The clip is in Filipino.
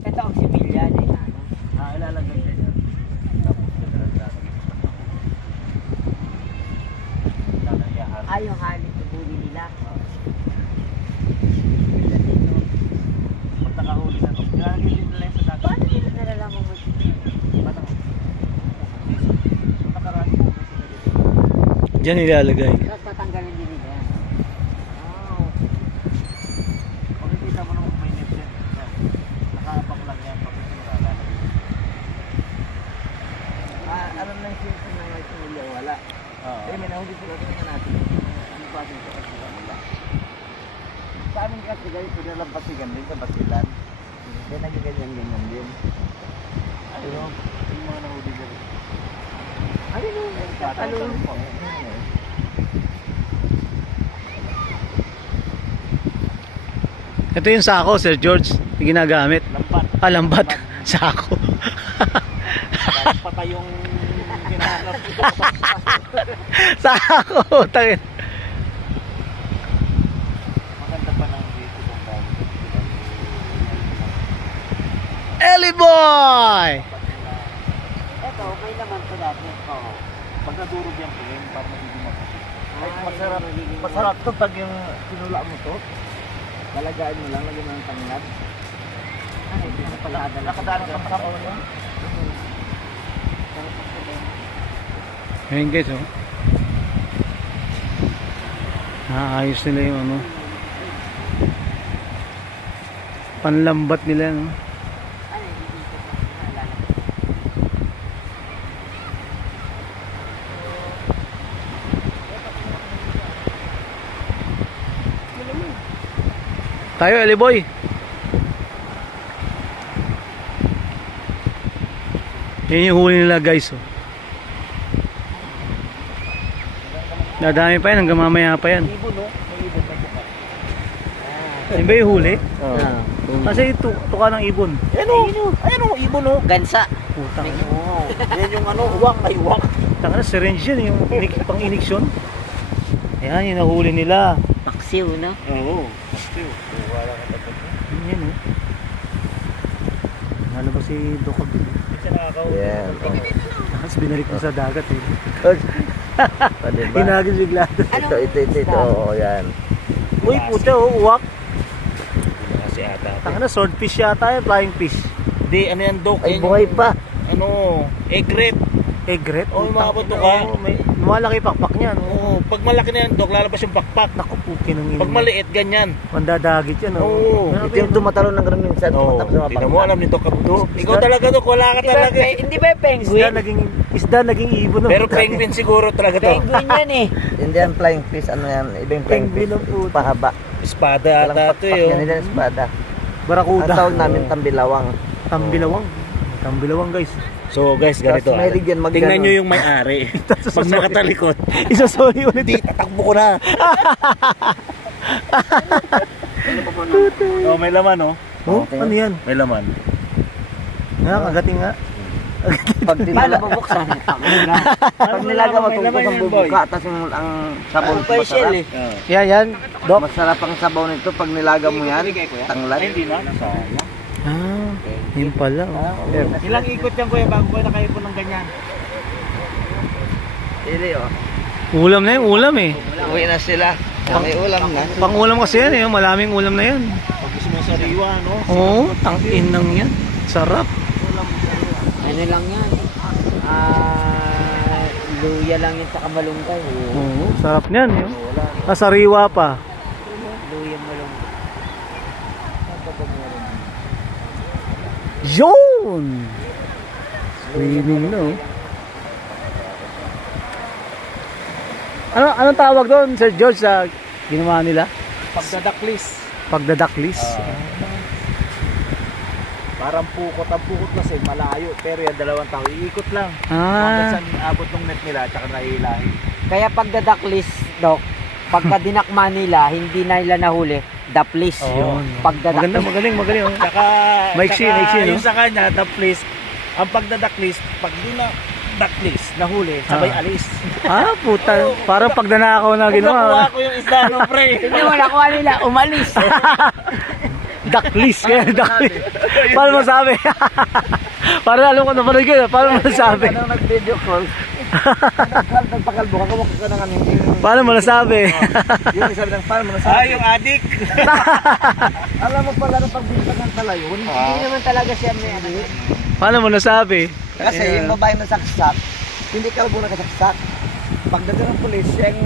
Ito ang sibilyan eh. Ilalagay ka dyan. Tapos gano'n. Yung halin tubuli nila. Pag nakahuli na ito, ilalagay din nila yung sa dagat. Paano nila nalalaman mo? Paano? Nakaraan po may sila dito. Diyan ilalagay. Tapos tatanggalin din nila. Oh. Pag nakita mo naman may net yan. Nakaabang lang yan pag lalagay. Alam lang siya kung may tumuli o wala. Eh, may nahuli sila tingnan natin. Ano pa din sa sila nila. Sa amin kasi guys, pinalampasigan din sa basilan. Kaya naging ganyan din. Ayun, yung mga nahuli dyan. Ayun o, talong po. Ito yung sako, Sir George. Yung ginagamit. Lampat. Lambat. Sako. Kahit patay yung ginahanap. Sako. Tangin. Maganda pa ng dito kung dahil. Ellie Boy! Ito, may laman sa dati. Oo. Pag nadurog yan po yun, para magiging mapasok. Masarap. Masarap to pag yung sinula mo to. Lalagain mo lang, lagyan mo ng tanglad. Nakadala sa sabaw niya. Ayan guys, oh. Ayos nila yung ano. Panlambat nila, no? Ano yung dito? Naalala. Tayo, Ellie Boy. Yan yung huli nila guys, oh. Dadami pa yan, hanggang mamaya pa yan. Ibon, no? May ibon na buka. Yan ba yung huli? Ah. Kasi tuka ng ibon. Ayun o, ibon o. Gansa. Putang. Oo. Yan yung ano, uwak, ay uwak. Tanga na, syringe yan, yung pang iniksyon. Ayan, yung nahuli nila. Paksiw, no? Oo. Wala ka tapos. Yan, oh. Ano ba si Dokog? Kasi nakakahuli. Yeah. Tapos binalik mo sa dagat, eh. Diba? Hinagin bigla. Ito. Oo, yan. Uy, puta, oh, uwak. Hindi kasi ata. Tanga na, swordfish yata yan, flying fish. Hindi, ano yan, Dok? Ay, Yan buhay yung, pa. Ano, egg rep. Egret. Oo, yung mga buto ka. Malaki pakpak niyan. Oo, pag malaki na yan, Dok, lalabas yung backpack. Naku, pukin ng Pag maliit, ganyan. Mandadagit yan, oh. Oo. Ito yung tumatalon ng ganun minsan. Oo, Tumatap sa mga tingnan mo, alam nito, Kapdo. Ikaw Isda- talaga, Dok, wala ka talaga. Hindi ba yung penguin? Isda naging ibon. Oh. Pero penguin siguro talaga to. Penguin yan eh. Hindi yan flying fish. Ano yan? Iba yung flying Penguin fish. ang puto. Pahaba. Espada Walang ata to pakpak eh. yan. Hindi yan espada. Ang Barakuda. tawag namin tambilawang. Tambilawang. Tambilawang, guys. So guys, ganito. Tapos may ligyan mag- Tingnan nyo yung may-ari. Pag nakatalikot, Isasoli ulit. hindi, tatakbo ko na. Oh, may laman oh. Oh, Okay. ano yan? May laman. Nga, kagating nga. Pag Paano tinila, bubuksan? pag nilaga mo May tungkol laman sa yan, bubuka, tapos ang sabaw Ano pa yung shell eh? masarap. Yan, yan. Dok. Masarap ang sabaw nito pag nilaga mo yan. Tanglad. Ay, hindi na. Sayang. Ah, yun pala. Oh. Ilang ikot yan kuya bago kayo nakaipon ng ganyan? Ili oh. Ulam na yun, ulam eh. Uwi na sila. May ulam na. Pang ulam kasi yan eh. Malaming ulam na yan. Pag gusto mo sa riwa, no? Oo, ang inang yan. Sarap. Ano lang yan? Luya lang yun sa kamalunggay. Oo, sarap niyan. Yun. Sariwa pa. Luya malunggay. Yun! Screaming na oh. Anong tawag doon, Sir George, sa ginawa nila? Pagdadaklis. Pagdadaklis. Parang pukot. Ang pukot kasi malayo. Pero yan dalawang tao. Iikot lang. Ah, Hanggang saan abot ng net nila. Tsaka nailahin. Kaya pagdadaklis, Dok, pagka dinakma nila, hindi na nila nahuli, daplis. yun. Pagdadaklis. Magaling. Oh. Tsaka, Maiksi, tsaka no? yung sa kanya, daklis. Ang pagdadaklis, pag di na daklis, nahuli, sabay Ah. alis. Ah, puta. Parang pagdanakaw na Kung nakuha ginawa. ko yung isda, no, pre. Hindi mo nakuha nila, umalis. Ducklis. Kaya ducklis. Paano masabi? Para alam ko na panood ko. Paano masabi? Ano nag-video call? Nagpakalbo ka, kumukha ka ng ano. Paano mo nasabi? Yung isa ng paano mo nasabi? yung adik. Alam mo pala na pagbibigyan ng talayon. Hindi naman talaga siya may ano. Paano mo nasabi? Kasi yung babae na saksak, hindi kalbo na kasaksak. Pagdating ng pulis, yung